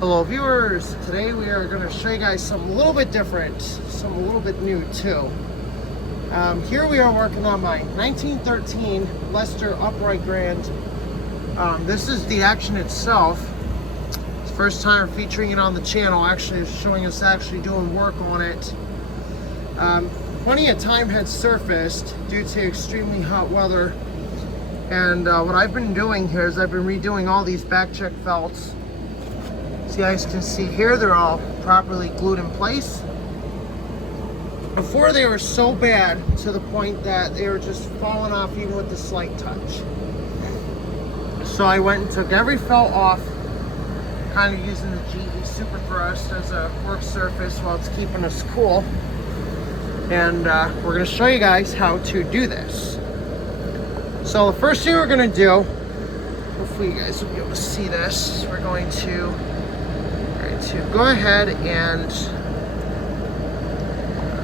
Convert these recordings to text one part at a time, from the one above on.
Hello viewers, today we are going to show you guys something a little bit different, something a little bit new too. Here we are working on my 1913 Leicester Upright Grand. This is the action itself. It's the first time we're featuring it on the channel, actually showing us actually doing work on it. Plenty of time had surfaced due to extremely hot weather, and what I've been doing here is I've been redoing all these back check felts. As you guys can see here, they're all properly glued in place. Before, they were so bad to the point that they were just falling off even with the slight touch. So I went and took every felt off, kind of using the GE Super Thrust as a work surface while it's keeping us cool. And we're going to show you guys how to do this. So the first thing we're going to do, hopefully you guys will be able to see this, we're going to go ahead and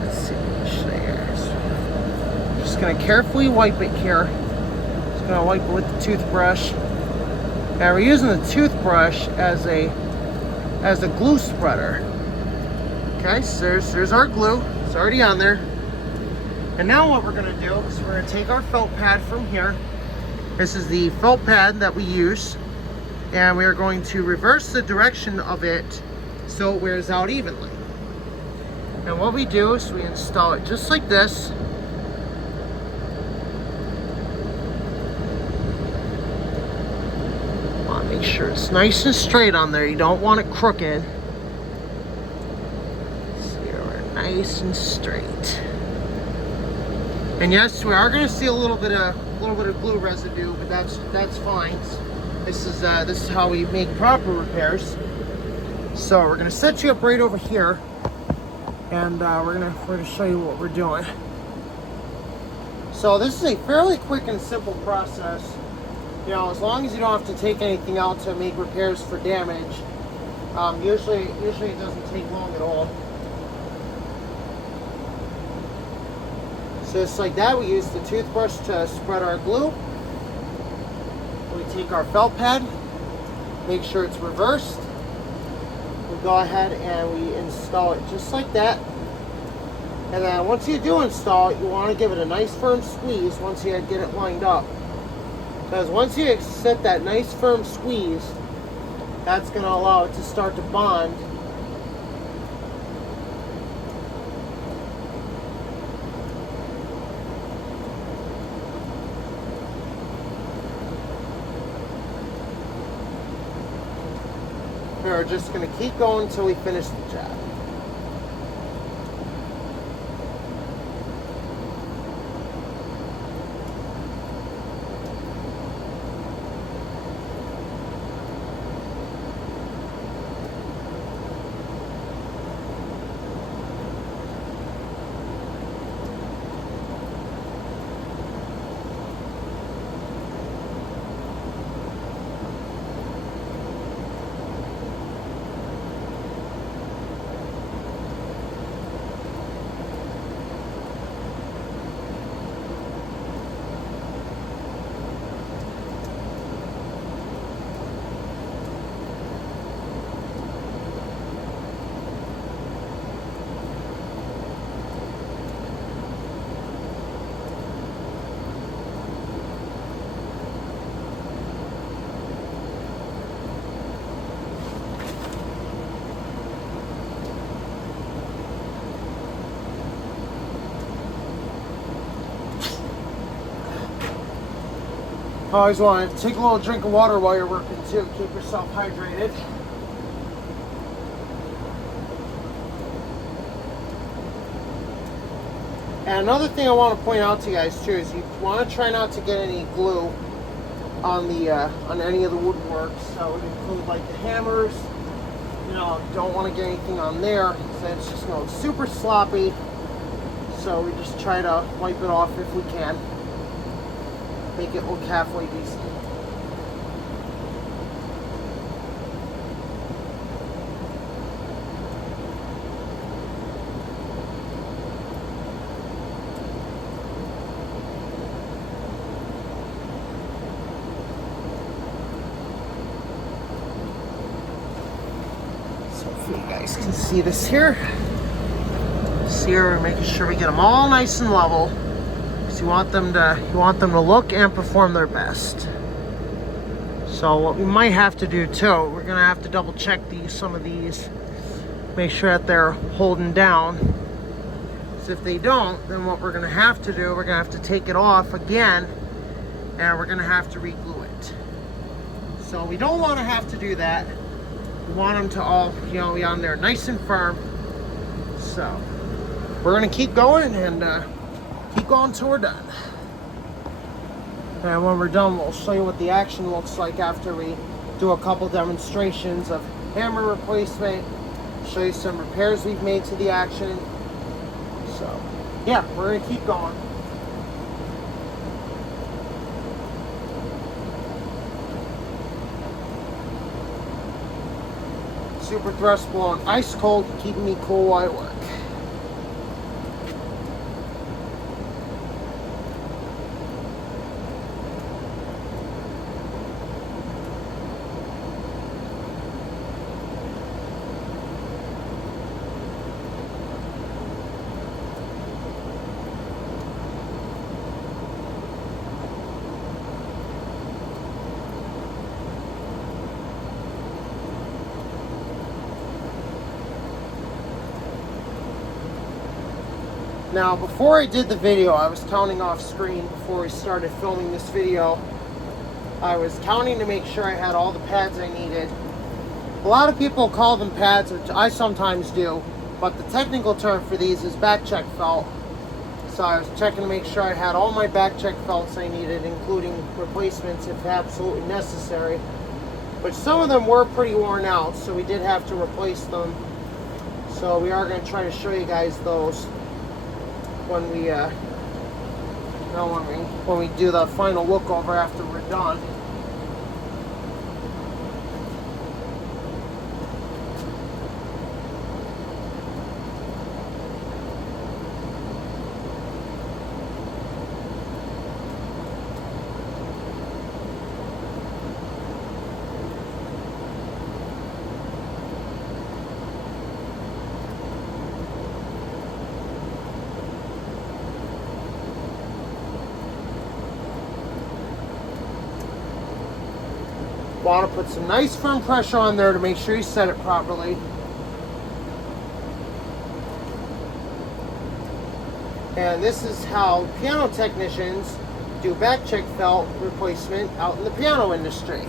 let's see, show you guys. Just going to carefully wipe it here. Just going to wipe it with the toothbrush. Now we're using the toothbrush as a glue spreader. Okay, so there's our glue. It's already on there. And now what we're going to do is we're going to take our felt pad from here. This is the felt pad that we use, and we are going to reverse the direction of it so it wears out evenly. And what we do is we install it just like this. Want to make sure it's nice and straight on there. You don't want it crooked. So we're nice and straight. And yes, we are going to see a little bit of glue residue, but that's fine. This is how we make proper repairs. So we're gonna set you up right over here, and we're gonna show you what we're doing. So this is a fairly quick and simple process. You know, as long as you don't have to take anything out to make repairs for damage. Usually it doesn't take long at all. So just like that, we use the toothbrush to spread our glue. We take our felt pad, make sure it's reversed. We go ahead and we install it just like that. And then once you do install it, you want to give it a nice firm squeeze once you get it lined up. Because once you set that nice firm squeeze, that's going to allow it to start to bond. We're just going to keep going until we finish the job. Always want to take a little drink of water while you're working too. Keep yourself hydrated. And another thing I want to point out to you guys too is you want to try not to get any glue on any of the woodwork. So it includes like the hammers. You know, don't want to get anything on there. So it's just super sloppy. So we just try to wipe it off if we can. Make it look halfway decent. Hopefully you guys can see this here. See here, we're making sure we get them all nice and level. Because you want them to look and perform their best. So what we might have to do too, we're gonna have to double check some of these, make sure that they're holding down. So if they don't, then what we're gonna have to do, we're gonna have to take it off again, and we're gonna have to re-glue it. So we don't want to have to do that. We want them to all, be on there nice and firm. So we're gonna keep going and keep going till we're done. And when we're done, we'll show you what the action looks like after we do a couple demonstrations of hammer replacement, show you some repairs we've made to the action. So yeah, we're gonna keep going. Super thrust blowing ice cold, keeping me cool while I work. Now, before I did the video, I was counting off screen before we started filming this video. I was counting to make sure I had all the pads I needed. A lot of people call them pads, which I sometimes do, but the technical term for these is back check felt. So I was checking to make sure I had all my back check felts I needed, including replacements if absolutely necessary. But some of them were pretty worn out, so we did have to replace them. So we are going to try to show you guys those when we do the final look over after we're done. Want to put some nice firm pressure on there to make sure you set it properly. And this is how piano technicians do back check felt replacement out in the piano industry.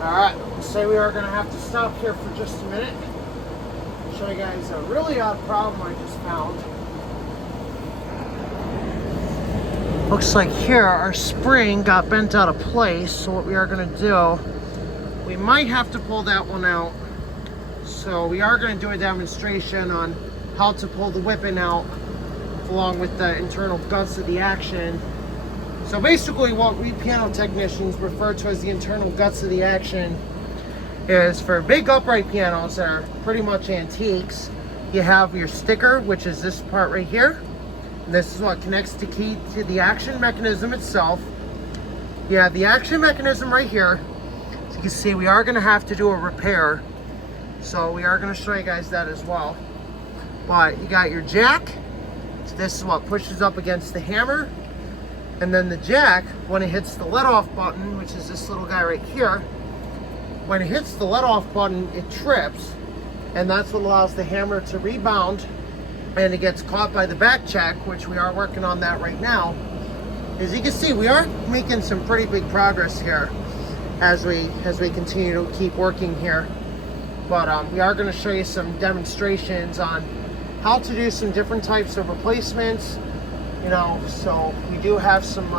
Alright, say we are going to have to stop here for just a minute. Show you guys a really odd problem I just found. Looks like here our spring got bent out of place, so what we are going to do, we might have to pull that one out. So we are going to do a demonstration on how to pull the whipping out along with the internal guts of the action. So basically what we piano technicians refer to as the internal guts of the action is for big upright pianos that are pretty much antiques. You have your sticker, which is this part right here. And this is what connects the key to the action mechanism itself. You have the action mechanism right here. As you can see, we are going to have to do a repair. So we are going to show you guys that as well. But you got your jack. So this is what pushes up against the hammer. And then the jack, when it hits the let-off button, which is this little guy right here, when it hits the let-off button, it trips, and that's what allows the hammer to rebound, and it gets caught by the back check, which we are working on that right now. As you can see, we are making some pretty big progress here as we continue to keep working here. But we are going to show you some demonstrations on how to do some different types of replacements. So we do have some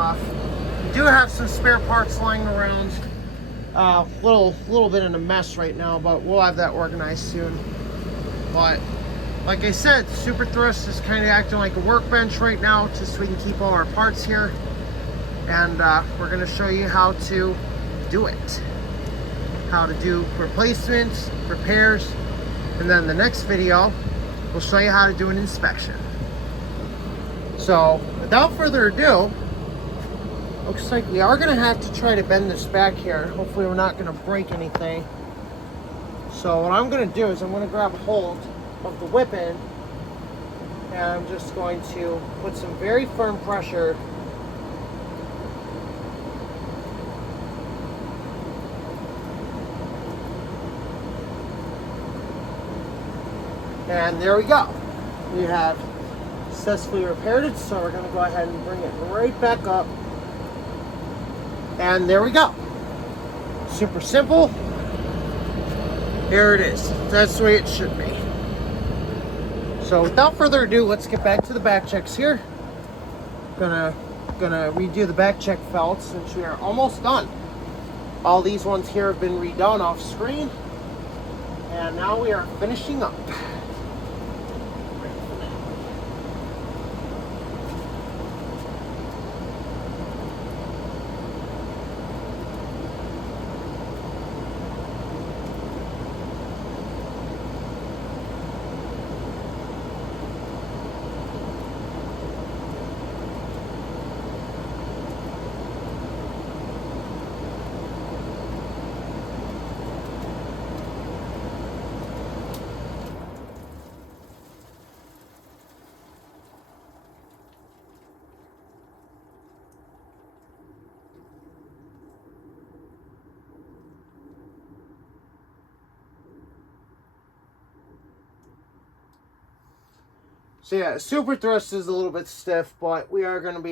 We do have some spare parts lying around. Little bit in a mess right now, but we'll have that organized soon. But like I said, Super Thrust is kind of acting like a workbench right now, just so we can keep all our parts here. And we're going to show you how to do it. How to do replacements, repairs, and then the next video, we'll show you how to do an inspection. So without further ado, looks like we are going to have to try to bend this back here. Hopefully we're not going to break anything. So what I'm going to do is I'm going to grab hold of the whip end, and I'm just going to put some very firm pressure and there we go. We have successfully repaired it, so we're going to go ahead and bring it right back up. And there we go. Super simple. Here it is. That's the way it should be. So without further ado, let's get back to the back checks here. Gonna redo the back check felts since we are almost done. All these ones here have been redone off screen. And now we are finishing up. So yeah, Super Thrust is a little bit stiff, but we are going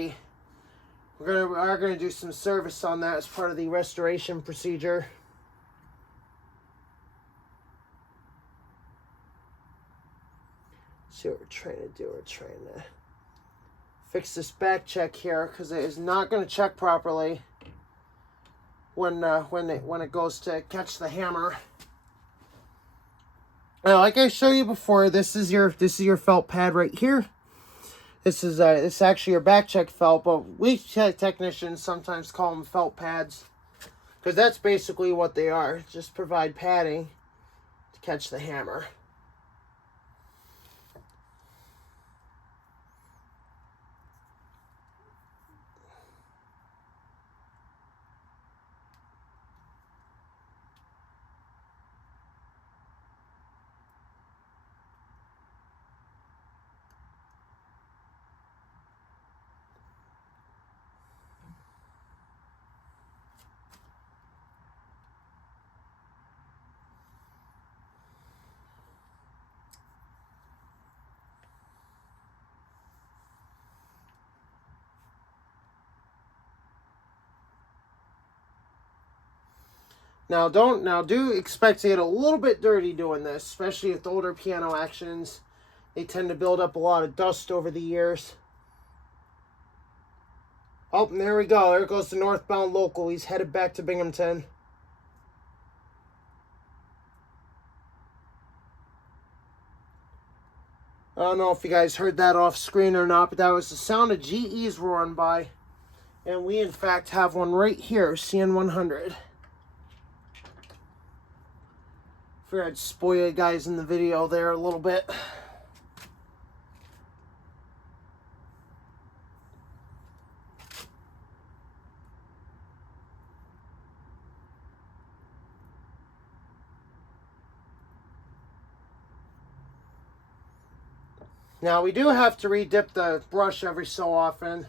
to do some service on that as part of the restoration procedure. See what we're trying to do. We're trying to fix this back check here because it is not going to check properly when it goes to catch the hammer. Now, like I showed you before, this is your felt pad right here. This is actually your back check felt, but we technicians sometimes call them felt pads because that's basically what they are. Just provide padding to catch the hammer. Now do expect to get a little bit dirty doing this, especially with older piano actions. They tend to build up a lot of dust over the years. Oh, and there we go. There goes the northbound local. He's headed back to Binghamton. I don't know if you guys heard that off screen or not, but that was the sound of GE's roaring by. And we, in fact, have one right here, CN100. Figured I'd spoil you guys in the video there a little bit. Now, we do have to re-dip the brush every so often.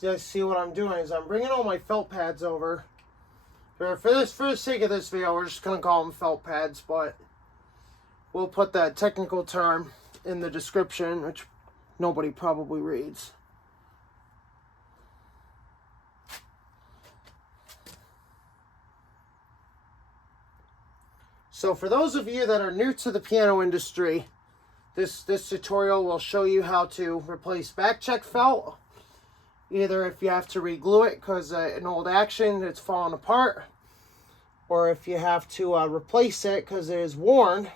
So you guys see what I'm doing is I'm bringing all my felt pads over. For the sake of this video, we're just going to call them felt pads, but we'll put that technical term in the description, which nobody probably reads. So for those of you that are new to the piano industry, this tutorial will show you how to replace back check felt. Either if you have to re-glue it because an old action it's falling apart, or if you have to replace it because it is worn,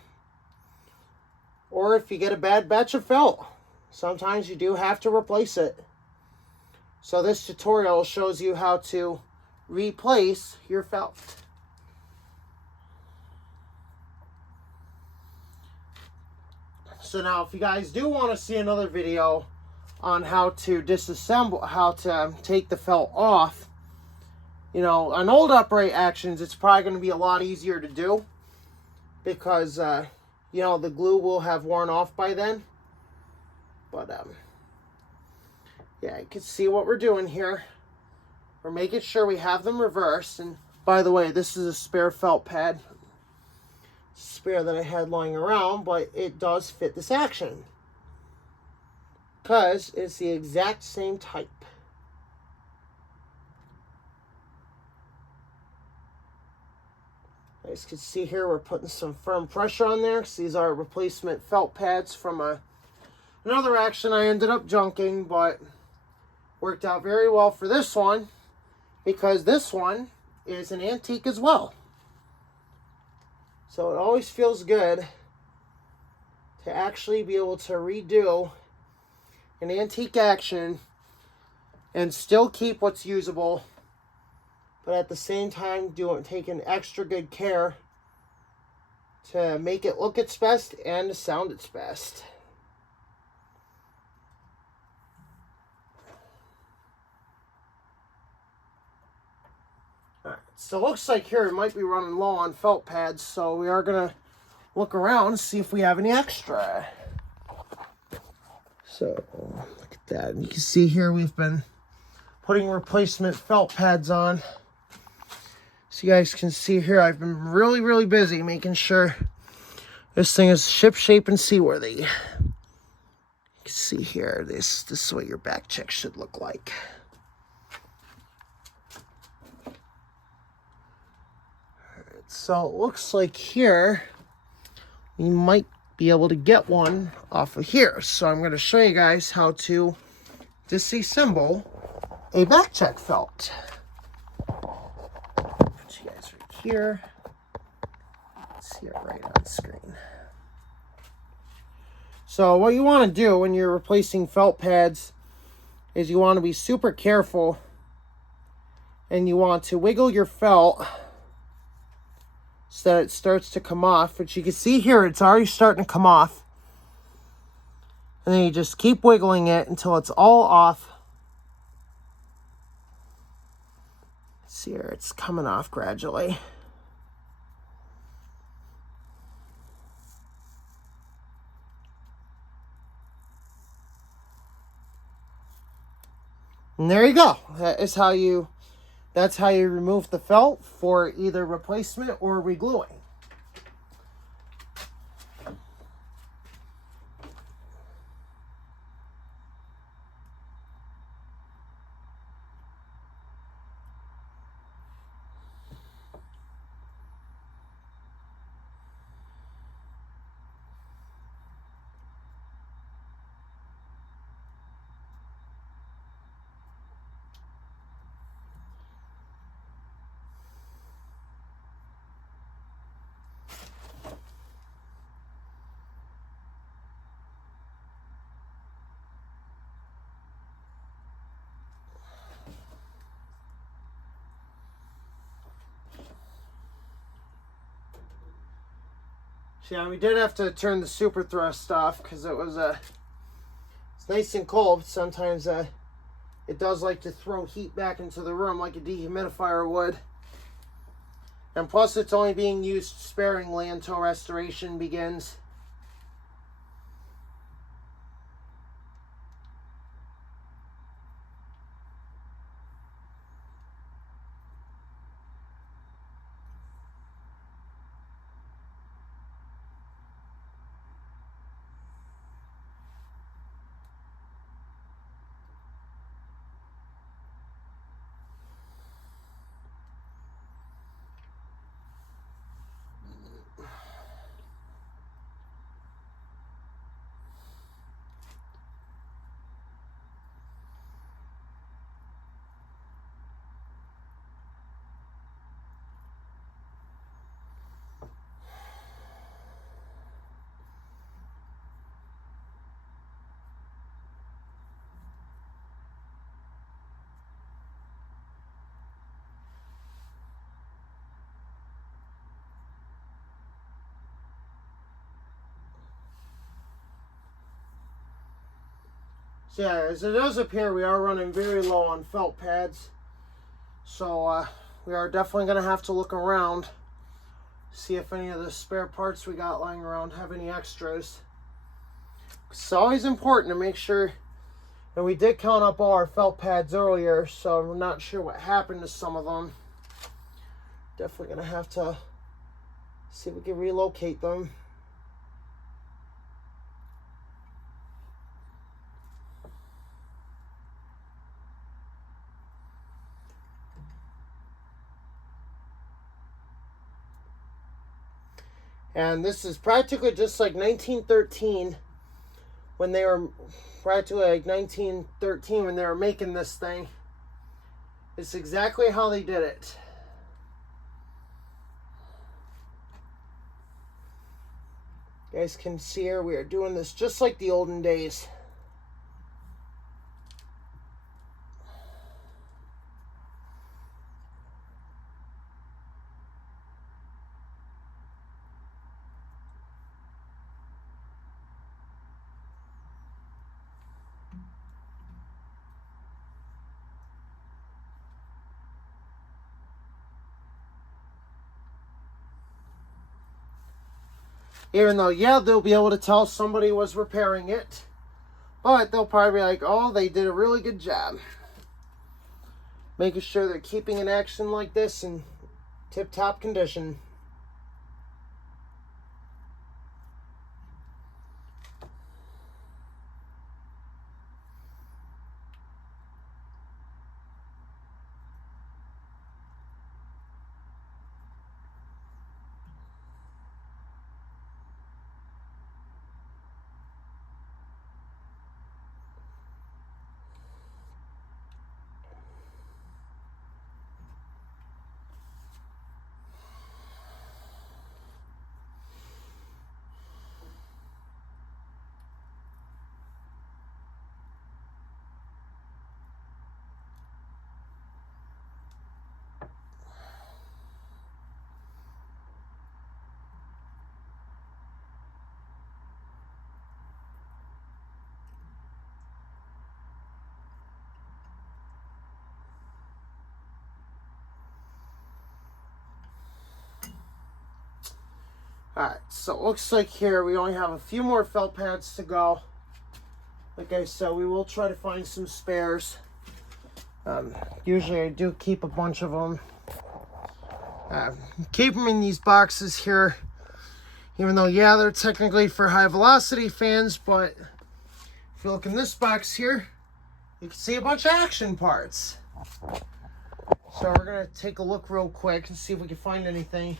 or if you get a bad batch of felt. Sometimes you do have to replace it. So this tutorial shows you how to replace your felt. So now if you guys do want to see another video on how to disassemble, how to take the felt off, you know, on old upright actions, it's probably going to be a lot easier to do because, you know, the glue will have worn off by then. But, yeah, you can see what we're doing here. We're making sure we have them reversed. And by the way, this is a spare felt pad. Spare that I had lying around, but it does fit this action because it's the exact same type. As you can see here, we're putting some firm pressure on there because these are replacement felt pads from another action I ended up junking, but worked out very well for this one because this one is an antique as well. So it always feels good to actually be able to redo an antique action and still keep what's usable, but at the same time taking extra good care to make it look its best and to sound its best. Alright, so it looks like here it might be running low on felt pads, so we are going to look around and see if we have any extra. So, look at that. And you can see here we've been putting replacement felt pads on. So you guys can see here I've been really, really busy making sure this thing is ship shape and seaworthy. You can see here, this is what your back check should look like. So it looks like here we might be able to get one off of here. So I'm going to show you guys how to disassemble a back check felt. Put you guys right here. See it right on screen. So what you want to do when you're replacing felt pads is you want to be super careful and you want to wiggle your felt so that it starts to come off. But you can see here, it's already starting to come off. And then you just keep wiggling it until it's all off. See here, it's coming off gradually. And there you go. That's how you remove the felt for either replacement or regluing. So yeah, we did have to turn the super thrust off because it's nice and cold. Sometimes it does like to throw heat back into the room like a dehumidifier would. And plus it's only being used sparingly until restoration begins. So yeah, as it does appear, we are running very low on felt pads. So we are definitely going to have to look around, see if any of the spare parts we got lying around have any extras. It's always important to make sure, and we did count up all our felt pads earlier, so we're not sure what happened to some of them. Definitely going to have to see if we can relocate them. And this is practically just like 1913 when they were, practically like 1913 when they were making this thing. It's exactly how they did it. You guys can see here, we are doing this just like the olden days. Even though, yeah, they'll be able to tell somebody was repairing it, but they'll probably be like, oh, they did a really good job. Making sure they're keeping an action like this in tip-top condition. Alright, so it looks like here we only have a few more felt pads to go. Like I said, we will try to find some spares. Usually I do keep a bunch of them. Keep them in these boxes here. Even though, yeah, they're technically for high velocity fans, but if you look in this box here, you can see a bunch of action parts. So we're going to take a look real quick and see if we can find anything.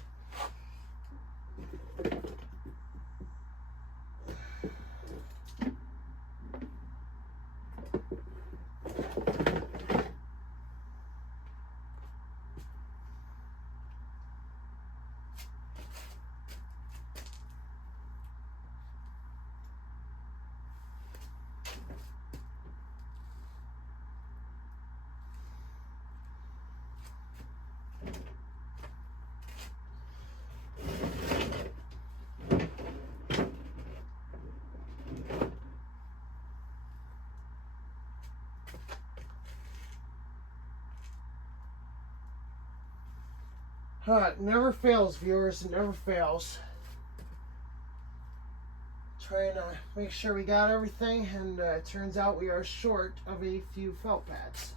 It never fails, viewers. It never fails. Trying to make sure we got everything, and it turns out we are short of a few felt pads.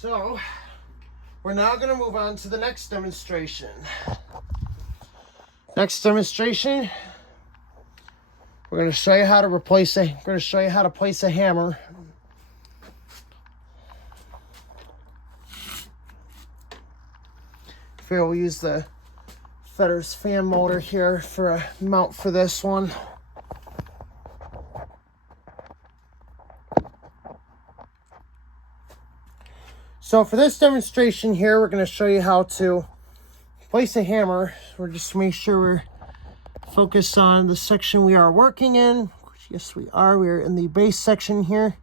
So, we're now going to move on to the next demonstration. Next demonstration, we're going to show you how to place a hammer. Here we'll use the Fetter's fan motor here for a mount for this one. So for this demonstration here, we're going to show you how to place a hammer. We're just to make sure we're focused on the section we are working in. Yes, we are. We are in the base section here.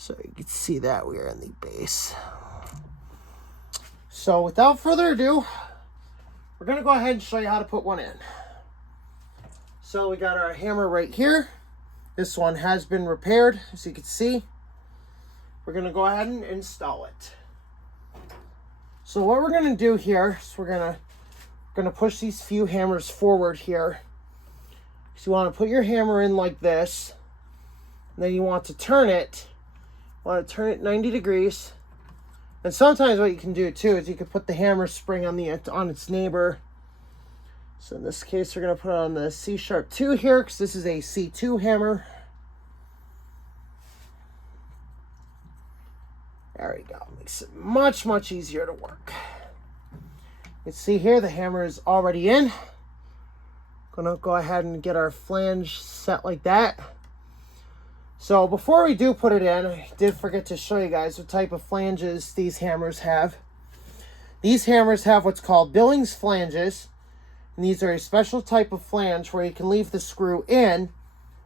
So you can see that we are in the base. So without further ado, we're going to go ahead and show you how to put one in. So we got our hammer right here. This one has been repaired, as you can see. We're going to go ahead and install it. So what we're going to do here is we're going to push these few hammers forward here. So you want to put your hammer in like this. And then you want to turn it. You want to turn it 90 degrees. And sometimes what you can do too is you can put the hammer spring on its neighbor. So in this case, we're going to put it on the C#2 here because this is a C2 hammer. There we go. Makes it much, much easier to work. You can see here the hammer is already in. Gonna go ahead and get our flange set like that. So before we do put it in, I did forget to show you guys what type of flanges these hammers have. These hammers have what's called Billings flanges. And these are a special type of flange where you can leave the screw in,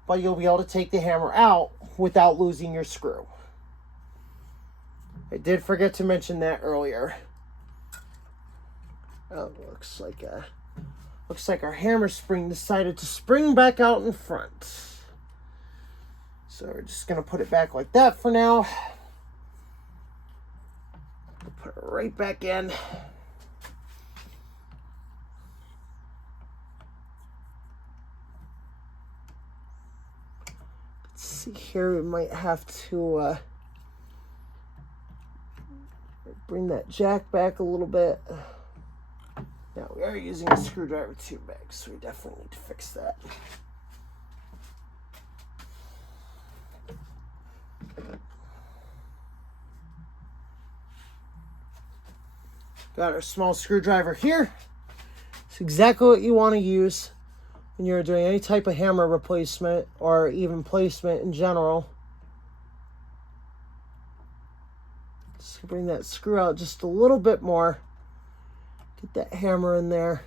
but you'll be able to take the hammer out without losing your screw. I did forget to mention that earlier. Oh, looks like our hammer spring decided to spring back out in front. So we're just going to put it back like that for now. Put it right back in. Let's see here, we might have to bring that jack back a little bit. Now we are using a screwdriver too big, so we definitely need to fix that. Got our small screwdriver here. It's exactly what you want to use when you're doing any type of hammer replacement or even placement in general. Just bring that screw out just a little bit more. Get that hammer in there.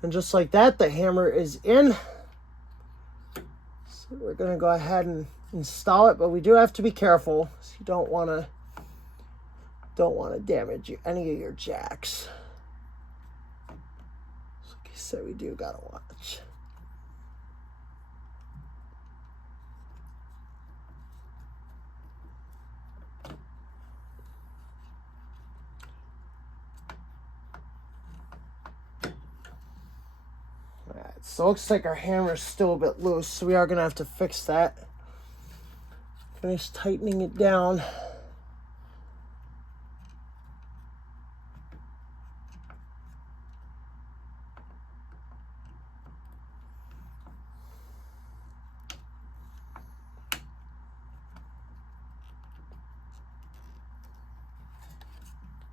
And just like that, the hammer is in. So we're going to go ahead and install it, but we do have to be careful. So you don't want to damage any of your jacks. So like I said, we do got to watch. So it looks like our hammer is still a bit loose, so we are going to have to fix that. Finish tightening it down.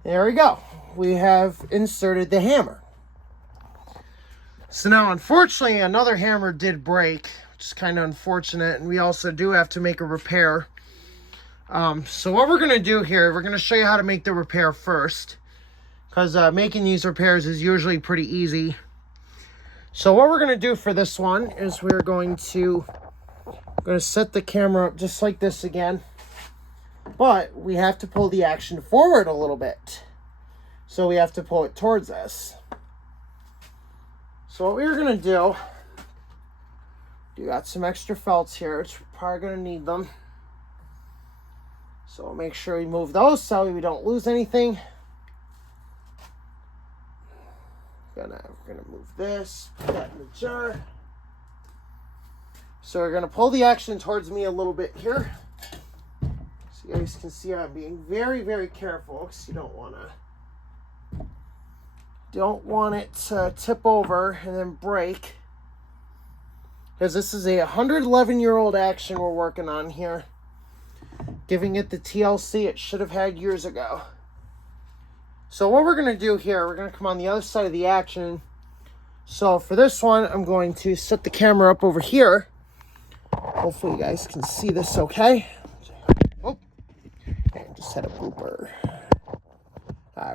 There we go. We have inserted the hammer. So now, unfortunately, another hammer did break, which is kind of unfortunate, and we also do have to make a repair. So what we're going to do here, we're going to show you how to make the repair first, because making these repairs is usually pretty easy. So what we're going to do for this one is we're going to set the camera up just like this again, but we have to pull the action forward a little bit. So we have to pull it towards us. So what we're going to do, you got some extra felts here, which we're probably going to need them. So make sure we move those so we don't lose anything. We're gonna move this, put that in the jar. So we're going to pull the action towards me a little bit here. So you guys can see I'm being very, very careful because you don't want it to tip over and then break, because this is a 111-year-old action we're working on here, giving it the TLC it should have had years ago. So what we're going to do here, we're going to come on the other side of the action. So for this one, I'm going to set the camera up over here. Hopefully you guys can see this okay. Oh, I just had a blooper.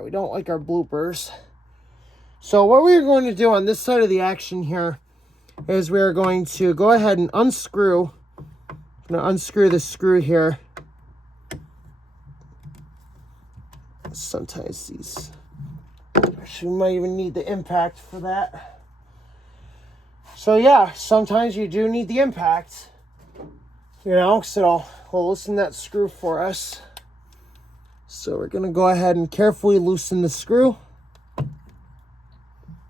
We don't like our bloopers. So what we're going to do on this side of the action here is we're going to go ahead and unscrew I'm gonna unscrew the screw here. Sometimes these, actually, we might even need the impact for that. So yeah, sometimes you do need the impact, you know, so we'll loosen that screw for us. So we're gonna go ahead and carefully loosen the screw.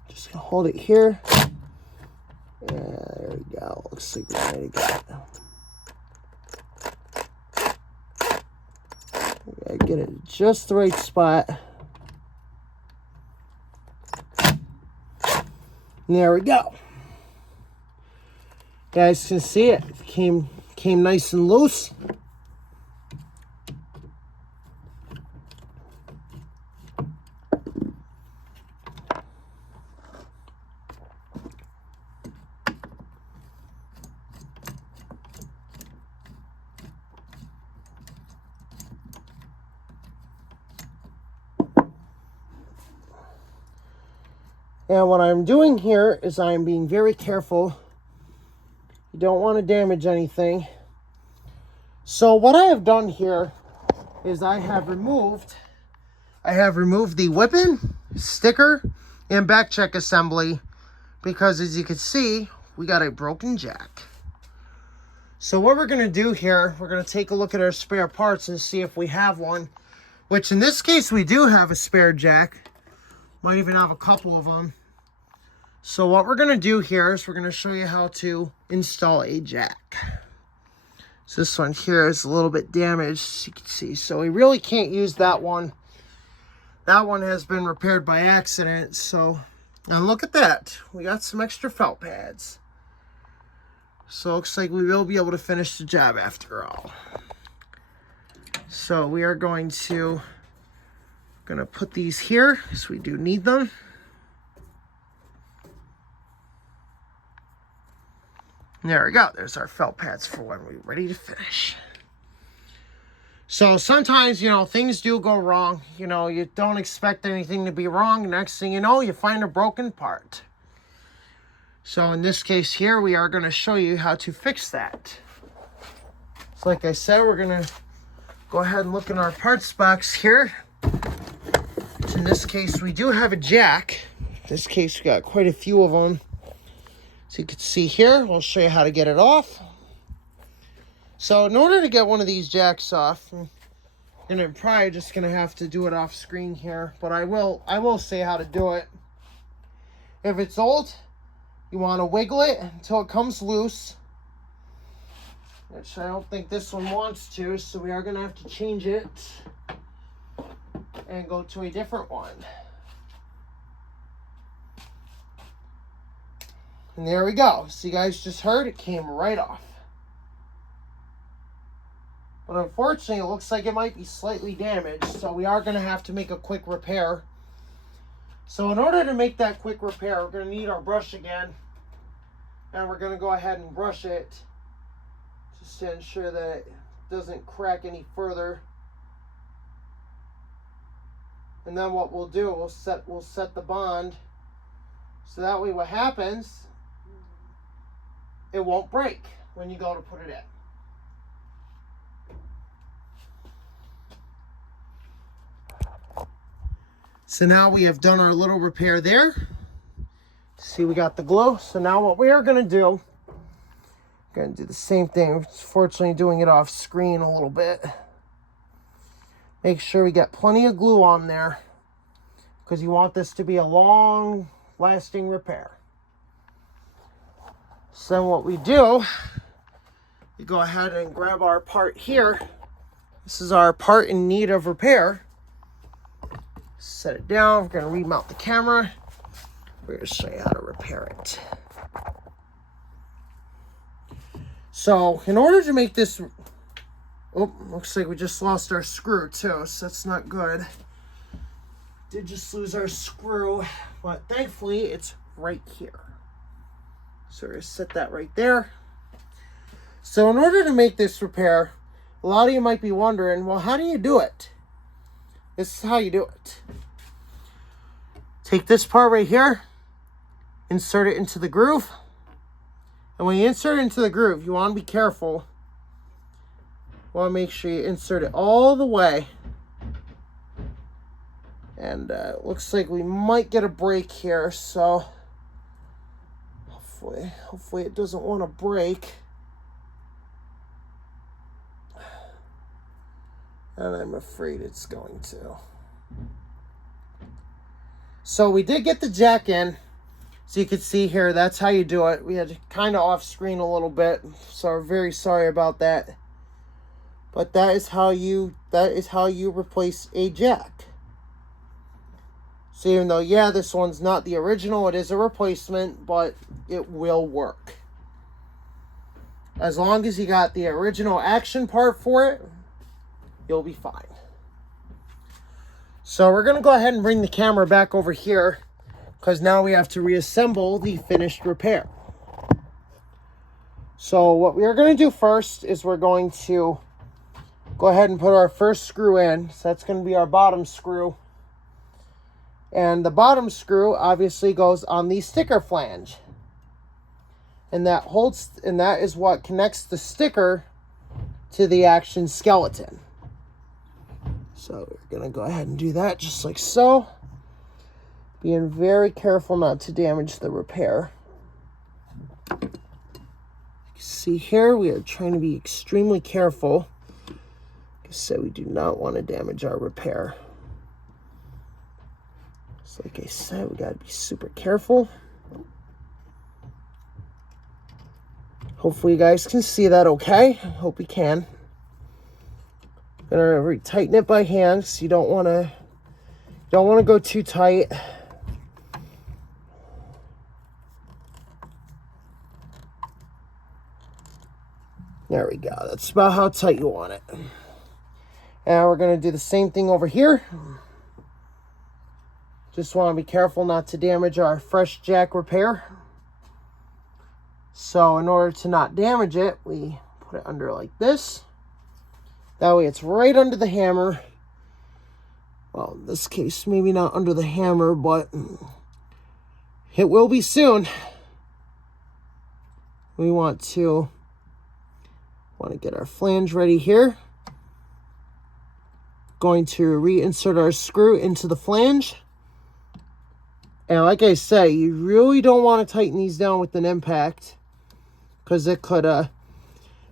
Just gonna hold it here. Yeah, there we go. Looks like we're ready to go. We gotta get it just the right spot. And there we go. You guys can see it came nice and loose. And what I'm doing here is I'm being very careful. You don't want to damage anything. So what I have done here is I have removed the whipping, sticker, and back check assembly, because as you can see, we got a broken jack. So what we're going to do here, we're going to take a look at our spare parts and see if we have one, which in this case we do have a spare jack. Might even have a couple of them. So what we're going to do here is we're going to show you how to install a jack. So this one here is a little bit damaged, as you can see. So we really can't use that one. That one has been repaired by accident. So, and look at that. We got some extra felt pads. So it looks like we will be able to finish the job after all. So we are going to put these here because we do need them. There we go. There's our felt pads for when we're ready to finish. So sometimes, you know, things do go wrong. You know, you don't expect anything to be wrong. Next thing you know, you find a broken part. So in this case here, we are going to show you how to fix that. So like I said, we're going to go ahead and look in our parts box here. In this case, we do have a jack. In this case, we got quite a few of them. So you can see here, we'll show you how to get it off. So in order to get one of these jacks off, and I'm probably just gonna have to do it off screen here, but I will say how to do it. If it's old, you want to wiggle it until it comes loose, which I don't think this one wants to, so we are gonna have to change it and go to a different one. And there we go. So you guys just heard it came right off. But unfortunately, it looks like it might be slightly damaged, so we are going to have to make a quick repair. So in order to make that quick repair, we're going to need our brush again. And we're going to go ahead and brush it just to ensure that it doesn't crack any further. And then what we'll do, we'll set the bond, so that way what happens, it won't break when you go to put it in. So now we have done our little repair there. See, we got the glue. So now what we are going to do, we're going to do the same thing. Fortunately, doing it off screen a little bit. Make sure we get plenty of glue on there, because you want this to be a long-lasting repair. So then what we do, we go ahead and grab our part here. This is our part in need of repair. Set it down. We're going to remount the camera. We're going to show you how to repair it. So in order to make this, oh, looks like we just lost our screw too, so that's not good. Did just lose our screw, but thankfully it's right here. So we're going to set that right there. So in order to make this repair, a lot of you might be wondering, well, how do you do it? This is how you do it. Take this part right here, insert it into the groove. And when you insert it into the groove, you want to be careful want to make sure you insert it all the way. And it looks like we might get a break here, so hopefully it doesn't want to break. And I'm afraid it's going to. So we did get the jack in. So you can see here, that's how you do it. We had kind of off screen a little bit, so we're very sorry about that. But that is how you replace a jack. So even though, yeah, this one's not the original, it is a replacement, but it will work. As long as you got the original action part for it, you'll be fine. So we're going to go ahead and bring the camera back over here, because now we have to reassemble the finished repair. So what we are going to do first is we're going to go ahead and put our first screw in. So that's going to be our bottom screw. And the bottom screw obviously goes on the sticker flange. And that is what connects the sticker to the action skeleton. So we're going to go ahead and do that just like so. Being very careful not to damage the repair. You can see here, we are trying to be extremely careful. So we do not want to damage our repair. So like I said, we got to be super careful. Hopefully you guys can see that okay. I hope you can. Gonna retighten it by hand, because you don't want to go too tight. There we go. That's about how tight you want it. And we're going to do the same thing over here. Just want to be careful not to damage our fresh jack repair. So in order to not damage it, we put it under like this. That way it's right under the hammer. Well, in this case, maybe not under the hammer, but it will be soon. We want to get our flange ready here. Going to reinsert our screw into the flange. And like I say, you really don't want to tighten these down with an impact, because it could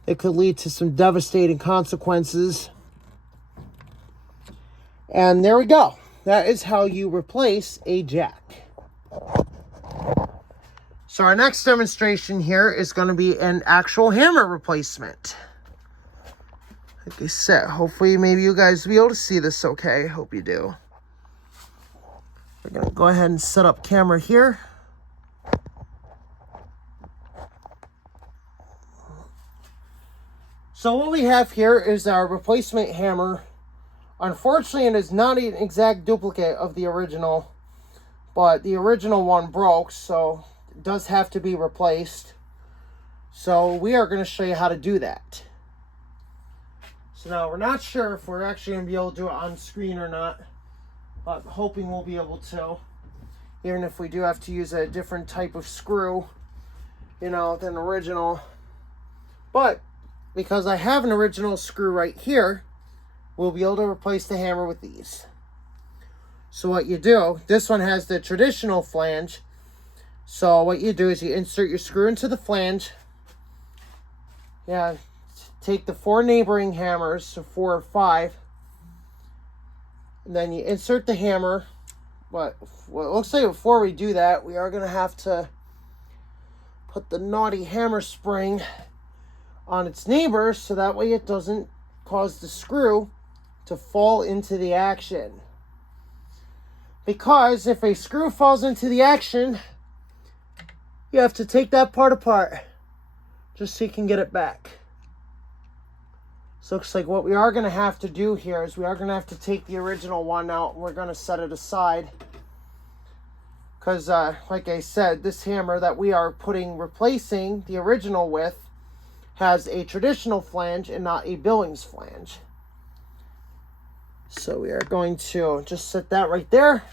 lead to some devastating consequences. And there we go. That is how you replace a jack. So our next demonstration here is going to be an actual hammer replacement. Like I said, hopefully maybe you guys will be able to see this okay. Hope you do. We're going to go ahead and set up camera here. So what we have here is our replacement hammer. Unfortunately, it is not an exact duplicate of the original, but the original one broke, so it does have to be replaced. So we are going to show you how to do that. So now we're not sure if we're actually going to be able to do it on screen or not, but I'm hoping we'll be able to, even if we do have to use a different type of screw, than original. But because I have an original screw right here, we'll be able to replace the hammer with these. So what you do, this one has the traditional flange. So what you do is you insert your screw into the flange. Yeah, take the 4 neighboring hammers, so 4 or 5. And then you insert the hammer. But what it looks like before we do that, we are going to have to put the naughty hammer spring on its neighbor, so that way it doesn't cause the screw to fall into the action. Because if a screw falls into the action, you have to take that part apart just so you can get it back. So looks like what we are going to have to do here is we are going to have to take the original one out and we're going to set it aside. Because like I said, this hammer that we are replacing the original with has a traditional flange and not a Billings flange. So we are going to just set that right there.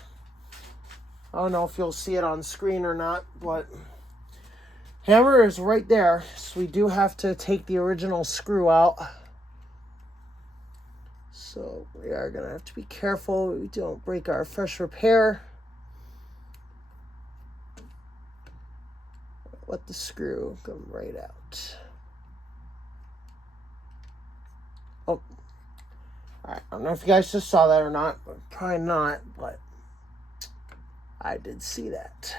I don't know if you'll see it on screen or not, but hammer is right there. So we do have to take the original screw out. So we are going to have to be careful we don't break our fresh repair. Let the screw come right out. Oh, all right. I don't know if you guys just saw that or not, but probably not, but I did see that.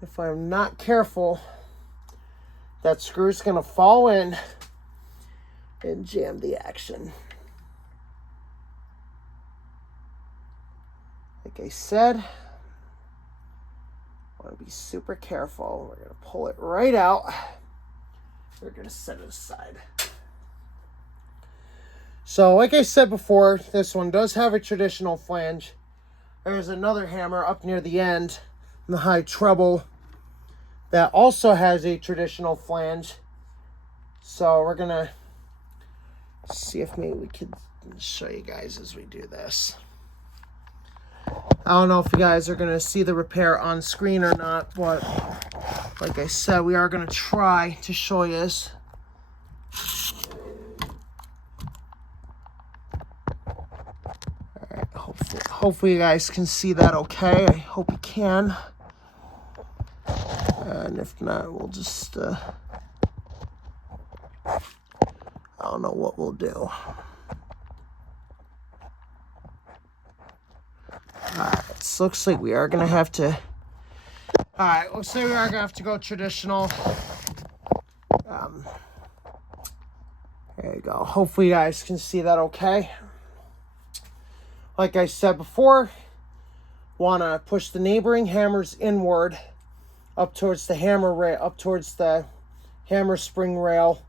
If I'm not careful, that screw's going to fall in and jam the action. Like I said, I want to be super careful. We're going to pull it right out. We're going to set it aside. So like I said before, this one does have a traditional flange. There's another hammer up near the end in the high treble that also has a traditional flange. So we're going to see if maybe we could show you guys as we do this. I don't know if you guys are going to see the repair on screen or not, but like I said, we are going to try to show you this. All right, hopefully you guys can see that okay. I hope you can. And if not, we'll just, I don't know what we'll do. Alright, so looks like we are going to have to... Alright, let's say we are going to have to go traditional. There you go. Hopefully you guys can see that okay. Like I said before, want to push the neighboring hammers inward up towards the hammer rail, up towards the hammer spring rail.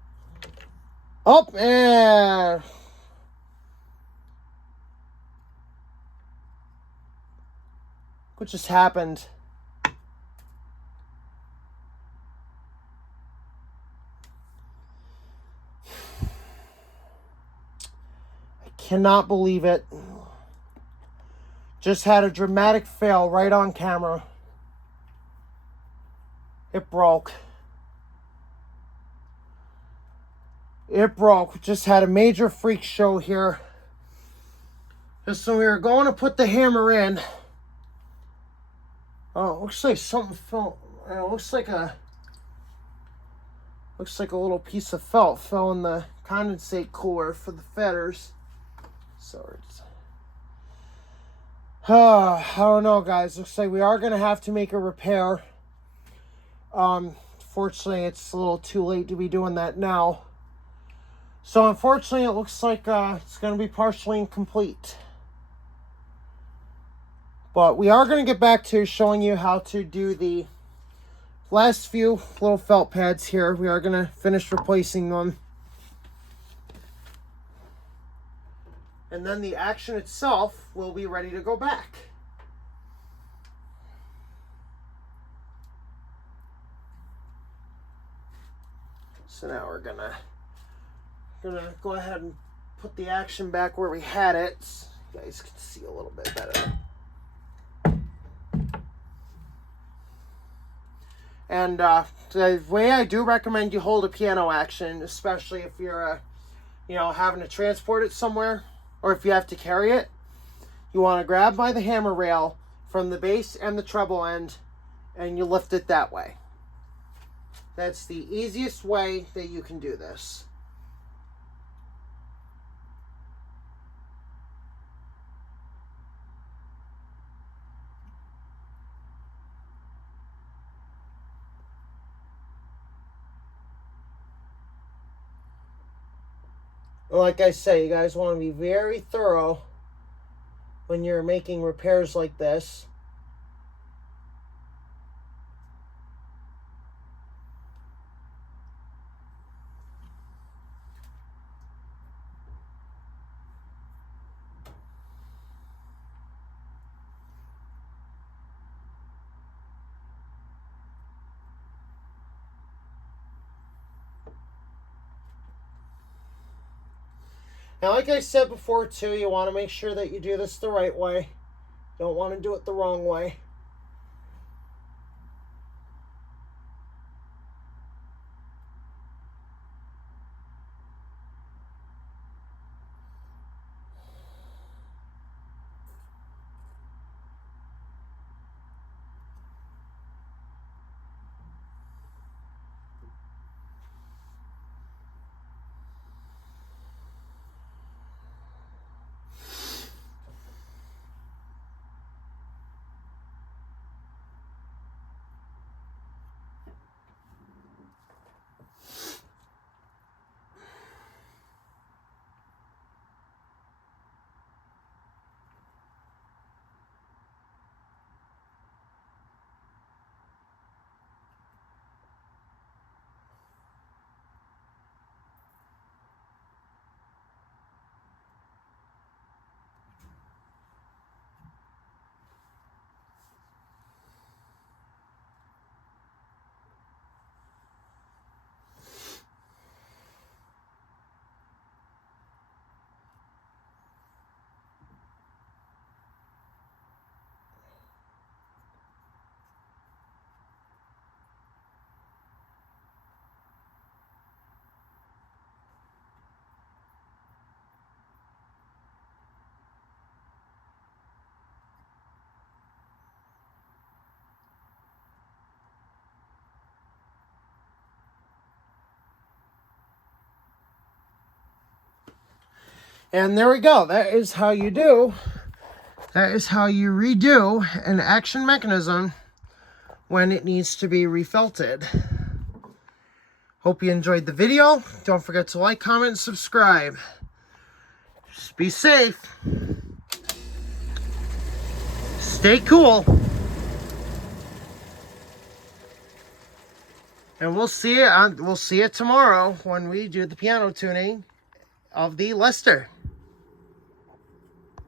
Up and... What just happened? I cannot believe it. Just had a dramatic fail right on camera. It broke. It broke. Just had a major freak show here. Just when we were going to put the hammer in. Oh, it looks like something fell. It looks like a little piece of felt fell in the condensate cooler for the feathers. So it's, I don't know, guys. Looks like we are gonna have to make a repair. Fortunately, it's a little too late to be doing that now. So unfortunately, it looks like it's gonna be partially incomplete. But we are going to get back to showing you how to do the last few little felt pads here. We are going to finish replacing them. And then the action itself will be ready to go back. So now we're going to go ahead and put the action back where we had it. So you guys can see a little bit better. And the way I do recommend you hold a piano action, especially if you're, having to transport it somewhere, or if you have to carry it, you want to grab by the hammer rail from the bass and the treble end, and you lift it that way. That's the easiest way that you can do this. Like I say, you guys want to be very thorough when you're making repairs like this. Now, like I said before, too, you want to make sure that you do this the right way. Don't want to do it the wrong way. And there we go. That is how you do. That is how you redo an action mechanism when it needs to be refelted. Hope you enjoyed the video. Don't forget to like, comment, and subscribe. Just be safe. Stay cool. And we'll see you tomorrow when we do the piano tuning of the Lester.